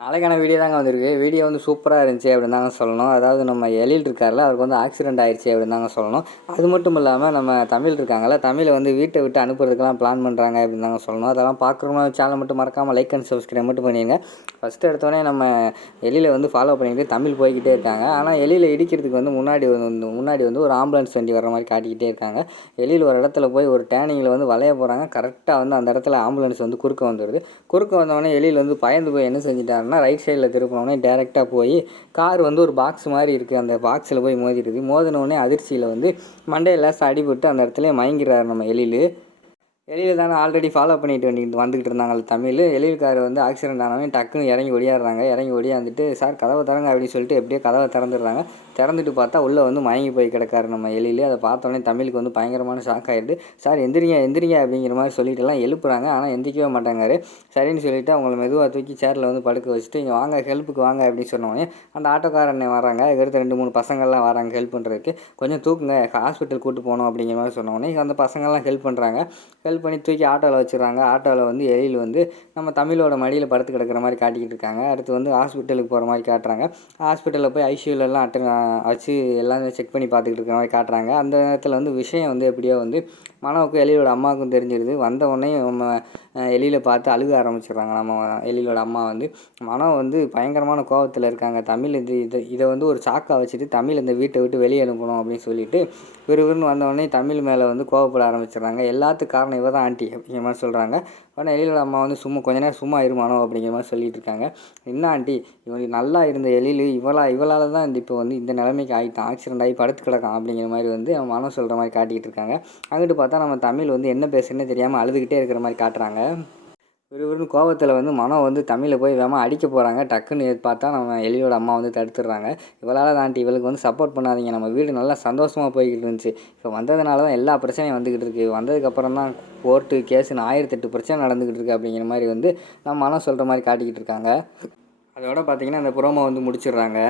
நாளைக்கான வீடியோ தாங்க வந்திருக்கு. வீடியோ வந்து சூப்பராக இருந்துச்சு அப்படின்னு தாங்க சொல்லணும். அதாவது நம்ம எழில் இருக்கார்ல, அவருக்கு வந்து ஆக்சிடென்ட் ஆயிடுச்சு அப்படின்னு தாங்க சொல்லணும். அது மட்டும் இல்லாமல் நம்ம தமிழ் இருக்காங்கல்ல, தமிழை வந்து வீட்டை விட்டு அனுப்புறதுக்கெல்லாம் பிளான் பண்ணுறாங்க அப்படின்னு தாங்க சொல்லணும். அதெல்லாம் பார்க்குறவங்க சேனல் மட்டும் மறக்காமல் லைக் அண்ட் சப்ஸ்கிரைப் மட்டும் பண்ணிடுங்க. ஃபஸ்ட்டு எடுத்தோடனே நம்ம எழிலை வந்து ஃபாலோ பண்ணிக்கிட்டு தமிழ் போய்கிட்டே இருக்காங்க. ஆனால் எழிலை இடிக்கிறதுக்கு வந்து முன்னாடி வந்து ஒரு ஆம்புலன்ஸ் வண்டி வர மாதிரி காட்டிக்கிட்டே இருக்காங்க. எழில் ஒரு இடத்துல போய் ஒரு டேனிங்கில் வந்து வளைய போகிறாங்க. கரெக்டாக வந்து அந்த இடத்துல ஆம்புலன்ஸ் வந்து குறுக்க வந்துடுது. குறுக்க வந்தவொடனே எழில் வந்து பயந்து போய் என்ன செஞ்சிட்டாருன்னா, ரைட் சைடில் திருப்பினோடனே டேரெக்டாக போய் கார் வந்து ஒரு பாக்ஸ் மாதிரி இருக்குது, அந்த பாக்ஸில் போய் மோதிடுது. மோதினோடனே அதிர்ச்சியில் வந்து மண்டையில் லேசாக அடிபட்டு அந்த இடத்துல மயங்கிறார் நம்ம எழில். எழில் தானே ஆல்ரெடி ஃபாலோ பண்ணிட்டு வந்துக்கிட்டு இருந்தாங்க தமிழ். எழில்கார் வந்து ஆக்சிடென்ட் ஆனவங்க டக்குன்னு இறங்கி ஓடியாடுறாங்க. இறங்கி ஓடியாந்துட்டு சார் கதவை திறங்க அப்படின்னு சொல்லிட்டு எப்படியோ கதவை திறந்துடுறாங்க. திறந்துட்டு பார்த்தா உள்ளே வந்து மயங்கி போய் கிடக்காரு நம்ம எழில். அதை பார்த்தோன்னே தமிழுக்கு வந்து பயங்கரமான ஷாக் ஆகிடுது. சார் எந்திரிங்க எந்திரிங்க அப்படிங்கிற மாதிரி சொல்லிட்டுலாம் எழுப்புறாங்க. ஆனால் எந்திரிக்கவே மாட்டாங்காரு. சரின்னு சொல்லிவிட்டு அவங்கள மெதுவாக தூக்கி சேரில் வந்து படுக்க வச்சுட்டு இங்கே வாங்க ஹெல்ப்புக்கு வாங்க அப்படின்னு சொன்னோடனே அந்த ஆட்டோக்காரண்ணே வராங்க. அதுக்கடுத்து 2-3 பசங்கள்லாம் வராங்க ஹெல்ப் பண்ணுறதுக்கு. கொஞ்சம் தூக்குங்க ஹாஸ்பிட்டல் கூட்டு போகணும் அப்படிங்கிற மாதிரி சொன்னோடனே அந்த பசங்கள்லாம் ஹெல்ப் பண்ணுறாங்க. ஹெல்ப் பண்ணி தூக்கி ஆட்டோவில் வச்சுடுறாங்க. ஆட்டோவில் வந்து எழில் வந்து நம்ம தமிழோட மடியில் படுத்து கிடக்கிற மாதிரி காட்டிக்கிட்டு இருக்காங்க. அடுத்து வந்து ஹாஸ்பிட்டலுக்கு போகிற மாதிரி காட்டுறாங்க. ஹாஸ்பிட்டலில் போய் ஐசியூலெலாம் வச்சு எல்லாமே செக் பண்ணி பார்த்துக்கிட்டு இருக்கிற மாதிரி காட்டுறாங்க. அந்த நேரத்தில் வந்து விஷயம் வந்து எப்படியோ வந்து மனோவுக்கும் எழிலோட அம்மாவுக்கும் தெரிஞ்சிருது. வந்த உடனே நம்ம எழிலை பார்த்து அழுக ஆரம்பிச்சிடுறாங்க. நம்ம எழிலோட அம்மா வந்து மனோ வந்து பயங்கரமான கோபத்தில் இருக்காங்க. தமிழ் இதை வந்து ஒரு சாக்காக வச்சுட்டு தமிழ் இந்த வீட்டை விட்டு வெளியே அனுப்பணும் அப்படின்னு சொல்லிட்டு விறுவிறுன்னு வந்தவொடனே தமிழ் மேலே வந்து கோவப்பட ஆரம்பிச்சிடுறாங்க. எல்லாத்துக்கும் காரணம் இவ தான் ஆண்டி அப்படிங்கிற மாதிரி சொல்கிறாங்க. உடனே எழிலோட அம்மா வந்து கொஞ்ச நேரம் சும்மா இருமானோ அப்படிங்கிற மாதிரி சொல்லிட்டு இருக்காங்க. என்ன ஆண்டி, இவனுக்கு நல்லா இருந்த எழில் இவளால் தான் இப்போ வந்து இந்த நிலைமைக்கு ஆகிட்டான், ஆக்சிடென்ட் ஆகி படுத்து கிடக்கான் அப்படிங்கிற மாதிரி வந்து அவன் மனம் சொல்கிற மாதிரி காட்டிக்கிட்டு இருக்காங்க. அங்கிட்டு பார்த்தா நம்ம தமிழ் வந்து என்ன பேசுறதுன்னே தெரியாமல் அழுதுகிட்டே இருக்கிற மாதிரி காட்டுறாங்க. விறுவிறுன்னு கோபத்தில் வந்து மனோ வந்து தமிழை போய் வேகமாக அடிக்க போகிறாங்க. டக்குன்னு பார்த்தா நம்ம எழிலோட அம்மா வந்து தடுத்துடுறாங்க. இவளால் தாண்டி இவளுக்கு வந்து சப்போர்ட் பண்ணாதீங்க, நம்ம வீடு நல்லா சந்தோஷமாக போய்கிட்டு இருந்துச்சு, இப்போ வந்ததுனால தான் எல்லா பிரச்சனையும் வந்துக்கிட்டு இருக்குது, வந்ததுக்கப்புறம் தான் கோர்ட்டு கேஸுன்னு 1008 பிரச்சனை நடந்துக்கிட்டு இருக்குது அப்படிங்கிற மாதிரி வந்து நம்ம மனம் சொல்கிற மாதிரி காட்டிக்கிட்டு இருக்காங்க. அதோட பார்த்திங்கன்னா அந்த ப்ரோமோ வந்து முடிச்சிடுறாங்க.